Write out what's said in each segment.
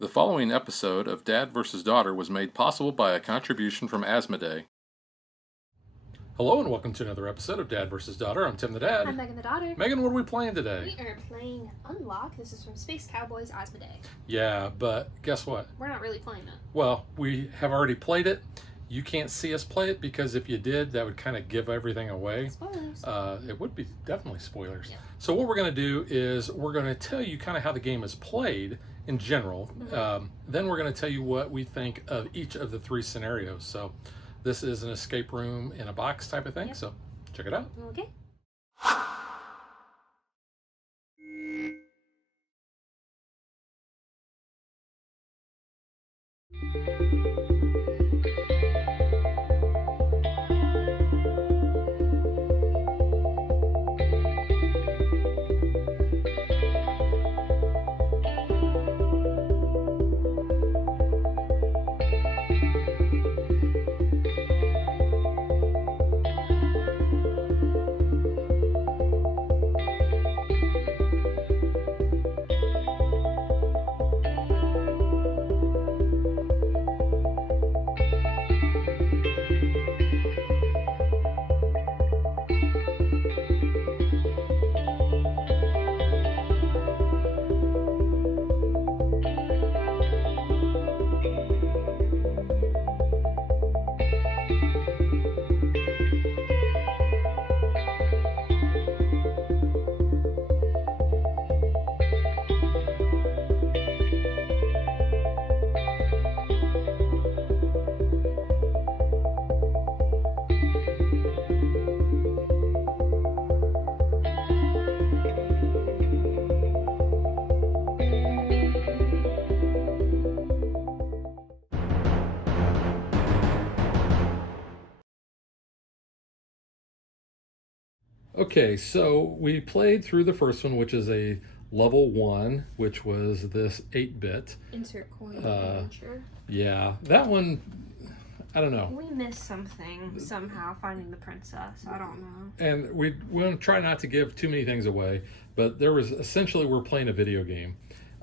The following episode of Dad vs. Daughter was made possible by a contribution from Asmodee. Hello and welcome to another episode of Dad vs. Daughter. I'm Tim the Dad. I'm Megan the daughter. Megan, what are we playing today? We are playing Unlock. This is from Space Cowboys Asmodee. Yeah, but guess what? We're not really playing it. Well, we have already played it. You can't see us play it because if you did, that would kind of give everything away. Spoilers. It would be definitely spoilers. Yeah. So what we're going to do is we're going to tell you kind of how the game is played in general. Then we're going to tell you what we think of each of the three scenarios. So this is an escape room in a box type of thing. Yep. So check it out. Okay. Okay, so we played through the first one, which is a level 1, which was this 8-bit. Insert coin Uh, adventure. Yeah, that one, I don't know. We missed something somehow, finding the princess. I don't know. And we want to try not to give too many things away, but there was essentially we're playing a video game.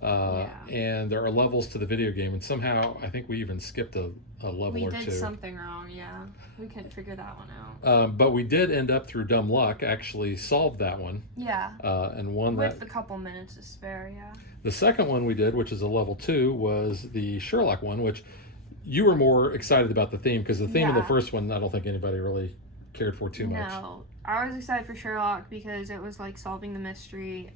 And there are levels to the video game, and somehow I think we even skipped a level We or did two. something wrong, yeah. We couldn't figure that one out. But we did end up through dumb luck actually solved that one Yeah. and won With that. a couple minutes to spare, yeah. The second one we did, which is a level 2, was the Sherlock one, which you were more excited about the theme because the theme of the Yeah. first one I don't think anybody really cared for too much. No, I was excited for Sherlock because it was like solving the mystery,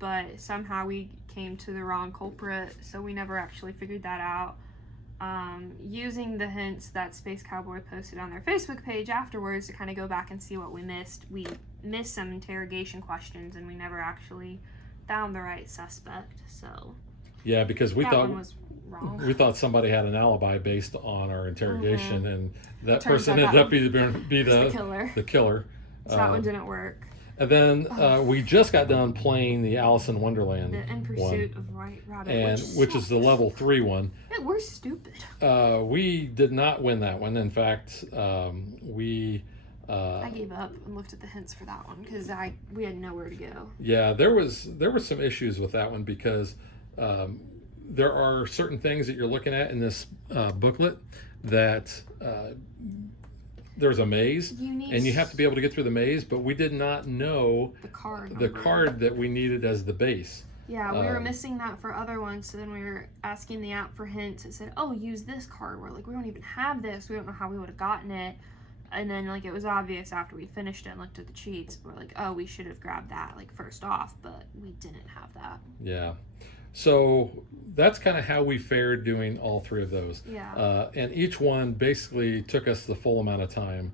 but somehow we came to the wrong culprit, so we never actually figured that out. Using the hints that Space Cowboy posted on their Facebook page afterwards to kind of go back and see what we missed some interrogation questions, and we never actually found the right suspect. So Yeah, because we that thought one was wrong. we thought somebody had an alibi based on our interrogation, and that Turns person out ended that up be the killer. the killer. So that one didn't work. And then we just got done playing the Alice in Wonderland The In one, Pursuit of White Rabbit, and which is the level 3 one. Yeah, we're stupid. We did not win that one. In fact, we. I gave up and looked at the hints for that one because we had nowhere to go. Yeah, there were some issues with that one because there are certain things that you're looking at in this booklet that there's a maze, and you have to be able to get through the maze, but we did not know the card the number. card that we needed as the base. Yeah, we were missing that for other ones, so then we were asking the app for hints. It said, oh, use this card. We're like, we don't even have this. We don't know how we would have gotten it. And then, like, it was obvious after we finished it and looked at the cheats. We're like, oh, we should have grabbed that, like, first off, but we didn't have that. Yeah. So that's kind of how we fared doing all three of those. Yeah. And each one basically took us the full amount of time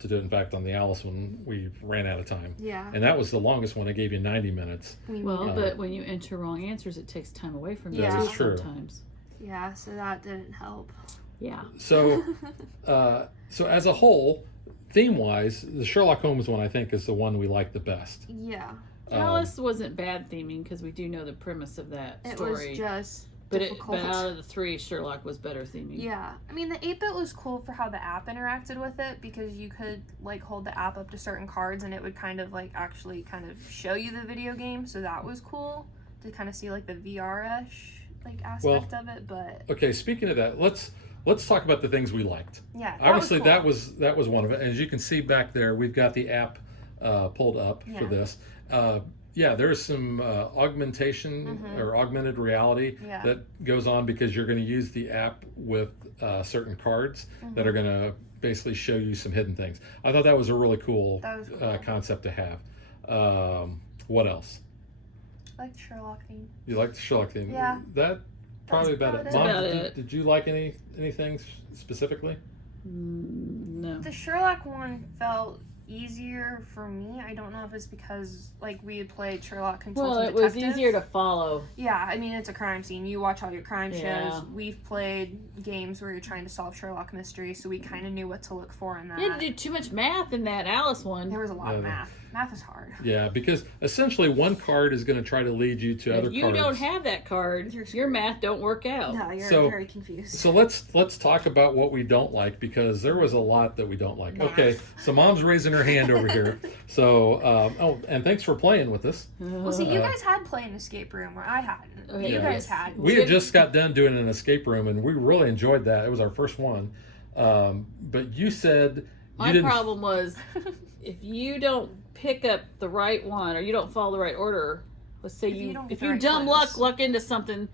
to do it. In fact, on the Alice one, we ran out of time. Yeah. And that was the longest one. I gave you 90 minutes. Well, but when you enter wrong answers, it takes time away from you Yeah. That is true. sometimes. Yeah, so that didn't help. Yeah. So, so as a whole, theme-wise, the Sherlock Holmes one I think is the one we like the best. Yeah. Alice wasn't bad theming because we do know the premise of that It story. was just but difficult. out of the three, Sherlock was better theming. Yeah, I mean the 8-bit was cool for how the app interacted with it because you could like hold the app up to certain cards and it would kind of like actually kind of show you the video game, so that was cool to kind of see like the VR-ish like aspect of it, but Okay, speaking of that, let's talk about the things we liked. yeah, Obviously, that was cool. that was one of it. As you can see back there, we've got the app pulled up for Yeah. this. Yeah, there's some augmentation or augmented reality Yeah. that goes on because you're going to use the app with certain cards that are going to basically show you some hidden things. I thought that was a really cool, That was cool. concept to have. What else? I like the Sherlock theme. You like the Sherlock theme? Yeah. That probably about it. about Mom, about did, it. did you like anything specifically? No. The Sherlock one felt easier for me. I don't know if it's because like we had played Sherlock Consulting Well, it was Detective. easier to follow. Yeah, I mean it's a crime scene. You watch all your crime Yeah. shows. We've played games where you're trying to solve Sherlock mysteries, so we kind of knew what to look for in that. You had to do too much math in that Alice one. There was a lot of Yeah. math. Math is hard. Yeah, because essentially one card is going to try to lead you to other If you cards. don't have that card, You're your screwed. math don't work out. No, you're So- very confused. So let's talk about what we don't like because there was a lot that we don't like. Math. Okay, so Mom's raising her hand over here. So and thanks for playing with us. Well, see, you guys had played an escape room where I hadn't. Okay, You yeah. guys had. We had just got done doing an escape room and we really enjoyed that. It was our first one. But you said you My didn't. problem was if you don't pick up the right one or you don't follow the right order, let's say If you don't get if the you right dumb clues. luck into something,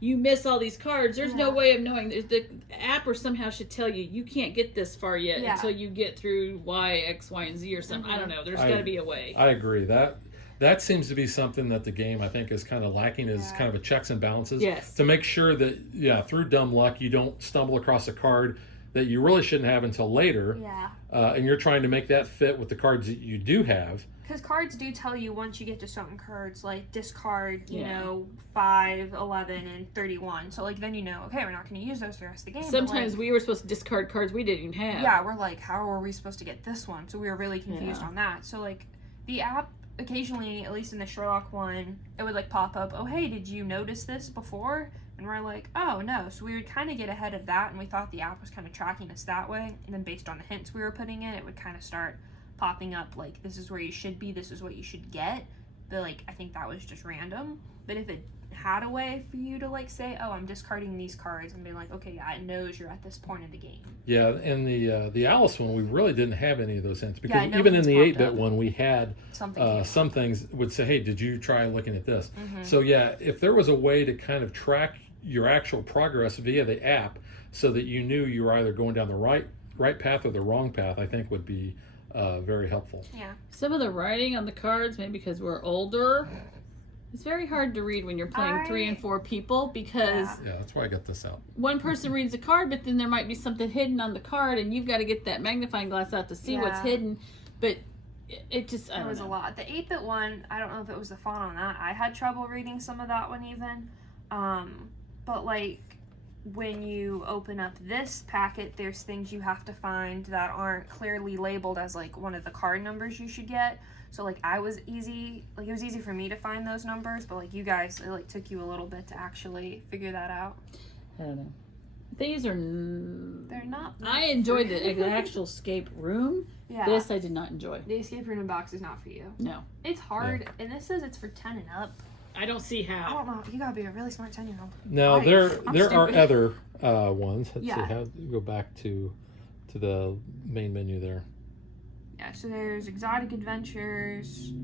you miss all these cards. There's no Yeah. way of knowing. The app or somehow should tell you you can't get this far yet Yeah. until you get through Y, X, Y, and Z or something. I don't know. There's I- got to be a way. I agree that seems to be something that the game I think is kind of lacking is Yeah. kind of a checks and balances. Yes. To make sure that through dumb luck you don't stumble across a card that you really shouldn't have until later, Yeah. and you're trying to make that fit with the cards that you do have. Because cards do tell you once you get to certain cards, like discard, you Yeah. know, 5, 11, and 31. So, like, then you know, okay, we're not going to use those for the rest of the game. but, Sometimes like, we were supposed to discard cards we didn't even have. yeah, we're like, how are we supposed to get this one? So we were really confused Yeah. on that. So, like, the app occasionally, at least in the Sherlock one, it would, like, pop up, oh, hey, did you notice this before? And we're like, oh, no. So we would kind of get ahead of that, and we thought the app was kind of tracking us that way. And then based on the hints we were putting in, it would kind of start popping up, like, this is where you should be, this is what you should get. But, like, I think that was just random. But if it had a way for you to, like, say, oh, I'm discarding these cards, and be like, okay, yeah, it knows you're at this point in the game. Yeah, and the Alice one we really didn't have any of those hints because no even in hints the popped 8-bit up. one we had Something came up. some things would say, hey, did you try looking at this? Mhm. So yeah, if there was a way to kind of track your actual progress via the app so that you knew you were either going down the right path or the wrong path, I think would be very helpful. Yeah. Some of the writing on the cards, maybe because we're older, it's very hard to read when you're playing 3 and 4 people because Yeah. Yeah, that's why I got this out. one person reads a card, but then there might be something hidden on the card, and you've got to get that magnifying glass out to see what's Yeah. hidden. But it just, I There don't was know. a lot. The 8-bit one, I don't know if it was the font on that. I had trouble reading some of that one even. But like when you open up this packet, there's things you have to find that aren't clearly labeled as like one of the card numbers you should get. So like it was easy for me to find those numbers, but like you guys, it like took you a little bit to actually figure that out. I don't know. These are. They're not. I enjoyed the actual escape room. Yeah. This I did not enjoy. The escape room box is not for you. No. It's hard, and this says it's for 10 and up. I don't see I how. don't know. You gotta be a really smart 10-year-old. Now Right. there I'm are stupid. other ones. Let's Yeah. see how go back to the main menu there. Yeah, so there's exotic adventures Well,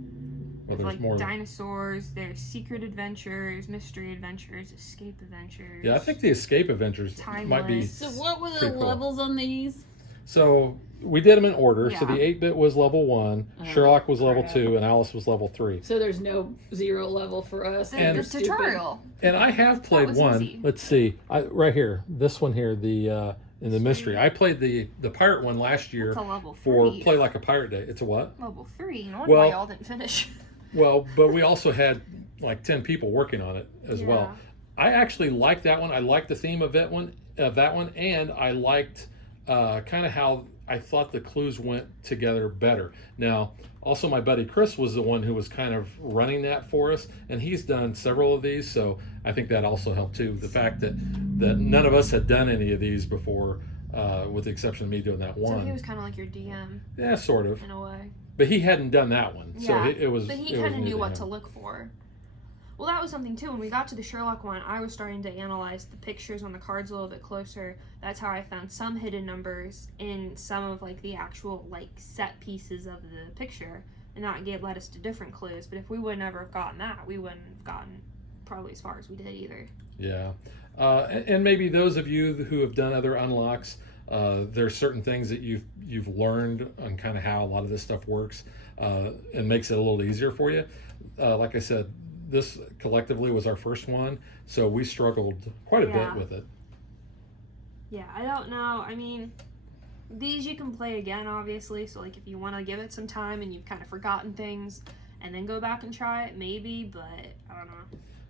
with there's like more. dinosaurs. There's secret adventures, mystery adventures, escape adventures. Yeah, I think the escape adventures might be. Timeless. So what were the Pretty cool. levels on these? So we did them in order. So Yeah. the 8-bit was level 1, Oh, Sherlock was level crap. 2, and Alice was level 3. So there's no 0 level for us. The, And- the tutorial. And I have played was one. easy. Let's see, right here, this one here, the in the mystery. I played the pirate one last year It's a level for 3. Play Like a Pirate Day. It's a what? Level 3. No wonder why Well- y'all didn't finish. Well, but we also had like 10 people working on it as well. I actually liked that one. I liked the theme of that one, and I liked kind of how I thought the clues went together better. Now, also my buddy Chris was the one who was kind of running that for us, and he's done several of these, so I think that also helped too. The fact that none of us had done any of these before, with the exception of me doing that So one. he was kind of like your DM Yeah, sort of. in a way. But he hadn't done that one, so Yeah, it was. But he it was kind of new knew what him. to look for. Well, that was something too. When we got to the Sherlock one, I was starting to analyze the pictures on the cards a little bit closer. That's how I found some hidden numbers in some of like the actual like set pieces of the picture, and that led us to different clues. But if we would never have gotten that, we wouldn't have gotten probably as far as we did either. Yeah, and maybe those of you who have done other unlocks, there's certain things that you've learned on kind of how a lot of this stuff works, and makes it a little easier for you. Like I said, this collectively was our first one, so we struggled quite a bit with it. Yeah, I don't know. I mean, these you can play again, obviously. So, like, if you want to give it some time and you've kind of forgotten things, and then go back and try it, maybe. But I don't know.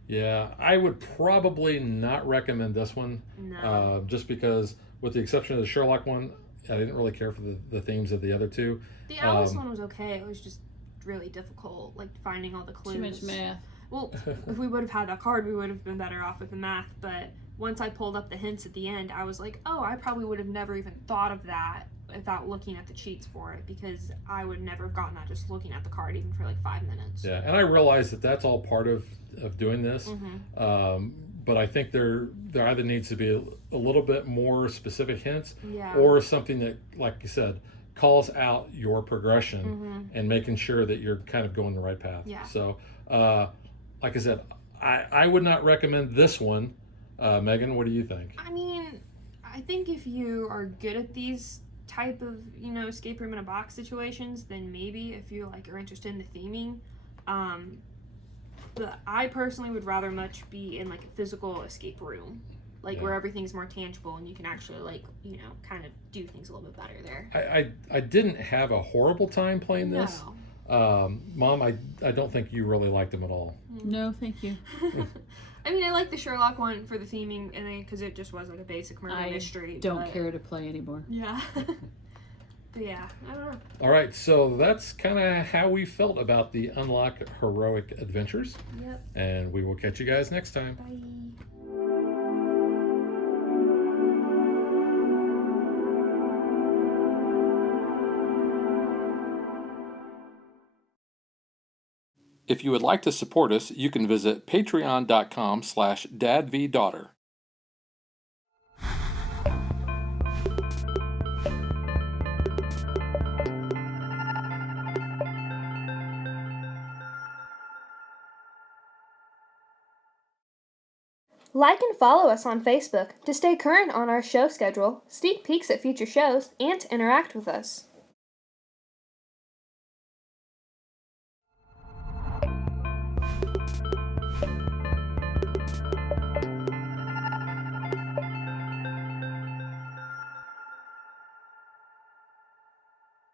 Yeah, I would probably not recommend this one. No. Just because, with the exception of the Sherlock one, I didn't really care for the themes of the other two. The Alice one was okay. It was just really difficult, like finding all the clues. Too much math. Well, if we would have had that card, we would have been better off with the math. But once I pulled up the hints at the end, I was like, oh, I probably would have never even thought of that without looking at the cheats for it, because I would never have gotten that just looking at the card even for like 5 minutes. Yeah, and I realize that that's all part of doing this. But I think there either needs to be a little bit more specific hints, or something that, like you said, calls out your progression and making sure that you're kind of going the right path. Yeah. So, like I said, I would not recommend this one. Megan, what do you think? I mean, I think if you are good at these type of, escape room in a box situations, then maybe if you like are interested in the theming. But I personally would rather much be in like a physical escape room, like where everything's more tangible and you can actually like, kind of do things a little bit better there. I didn't have a horrible time playing this. No. Mom, I don't think you really liked them at all. No, thank you. I mean, I like the Sherlock one for the theming, and because it just was like a basic murder mystery. Don't care to play anymore. Yeah. But yeah, I don't know. All right, so that's kind of how we felt about the Unlock Heroic Adventures. Yep. And we will catch you guys next time. Bye. If you would like to support us, you can visit patreon.com/dadvdaughter. Like and follow us on Facebook to stay current on our show schedule, sneak peeks at future shows, and to interact with us.